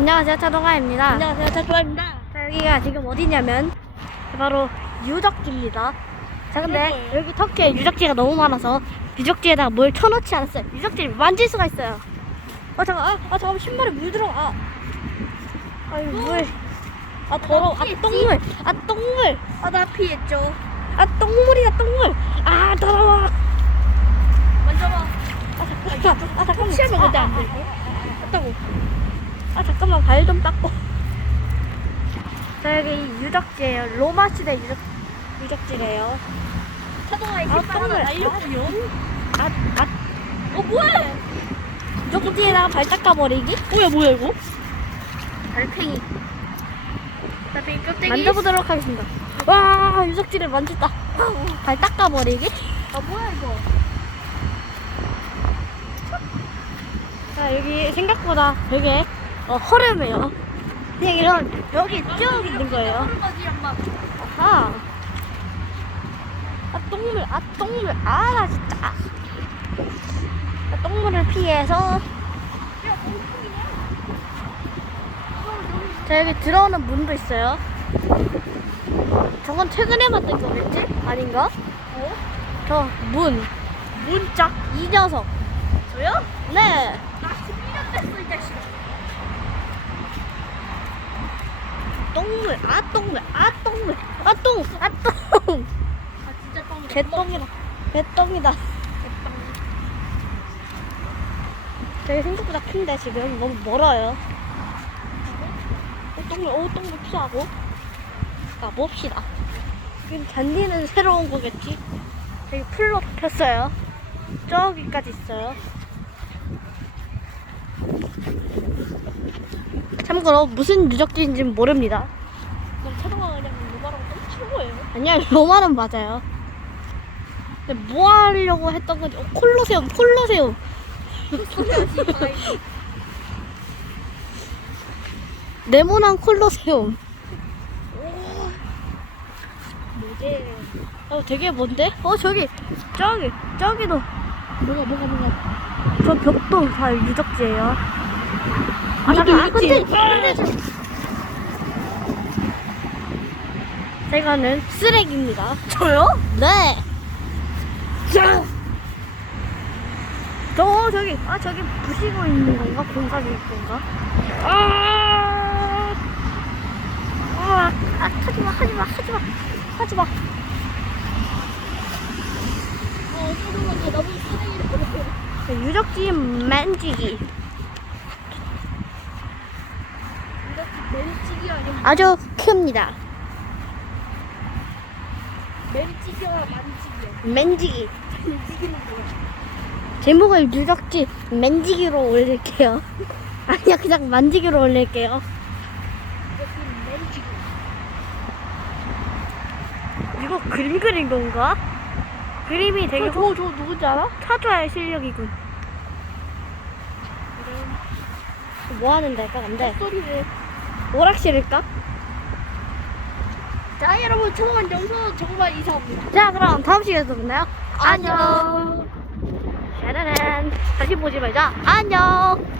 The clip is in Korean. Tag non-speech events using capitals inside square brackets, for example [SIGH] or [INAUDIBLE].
안녕하세요 차동아입니다. 안녕하세요, 차주아입니다. 자, 여기가 지금 어디냐면 바로 유적지입니다. 자 근데 거예요. 여기 터키에 유적지가 너무 많아서 유적지에다가 뭘 쳐놓지 않았어요. 유적지를 만질 수가 있어요. 아 잠깐 아, 아 잠깐 신발에 물 들어 아 아이 물. 아 더러워 아 피했지? 똥물 아 똥물 아, 나 피했죠. 아 똥물이다 똥물 아 더러워 만져봐. 아 잠깐 아 잠깐만 취하면 근데 안 아, 되고. 했다고. 아 잠깐만 발 좀 닦고. 자 여기 이 유적지예요. 로마 시대 유적 유적지래요. 아, 신발 하나 똥을. 날렸고요. 아, 아 어, 뭐야? 유적지에다가 발 닦아버리기? 뭐야, 뭐야, 이거? 달팽이. 나중에 껍데기. 만져보도록 하겠습니다. 와 유적지를 만졌다. 발 닦아버리기? 아, 뭐야, 이거? 자 여기 생각보다 되게 어, 허름해요. 그냥 이런 여기 쭉 있는 거예요. 아하. 아 똥물 아 똥물 아나 진짜 아, 똥물을 피해서 자 여기 들어오는 문도 있어요 저건 최근에 만든 거겠지? 아닌가? 어? 저 문 문짝 이 녀석 저요? 네 나 12년 됐어, 이 자식. 똥물 아 똥물 아 똥물 아똥아똥 아, 진짜 똥. 개똥이다 개똥이다 되게 생각보다 큰데 지금 너무 멀어요. 오 똥물 오 똥물 피하고 가봅시다. 지금 잔디는 새로운 거겠지? 여기 풀로 덮였어요. 저기까지 있어요. 참고로 무슨 유적지인지는 모릅니다. 그럼 차동아가 그냥 로마랑 똥친 거예요. 아니야 로마는 맞아요. 근데 뭐 하려고 했던 건지 어, 콜로세움 콜로세움. [LAUGHS] 네모난 콜로세움? 어 되게 뭔데? 어 저기 저기 저기도 뭐가, 뭐가, 뭐가. 저 벽도 다 유적지예요. 아 잠깐 아. 근데 근데 저- 제가는 쓰레기입니다. [LAUGHS] 저요? 네. 자! 저 저기 아 저기 부시고 있는 건가 공사 중인 건가? 아, 아, 아 하지마 하지마 하지마 하지마. 어, 차동아, 다 너무 쓰레기를 버렸어. 자, 유적지 만지기 메리찌기가 아니면 아주 큽니다. 메리찌기와 만찌기야. 만지기 만찌기는 뭐야? 제목을 유적지 만지기로 올릴게요. [LAUGHS] 아니야 그냥 만지기로 올릴게요. 이것은. 이거 그림 그린 건가? 그림이 되게 저, 저, 저 누군지 알아? 차주할 실력이군. 뭐 하는 데일까 근데? 소리를. 오락실일까? 자, 여러분, 차동아 영상 정말 이상합니다. 자 그럼 다음 시간에 또 만나요. 안녕. 샤라란 다시 보지 말자. 안녕.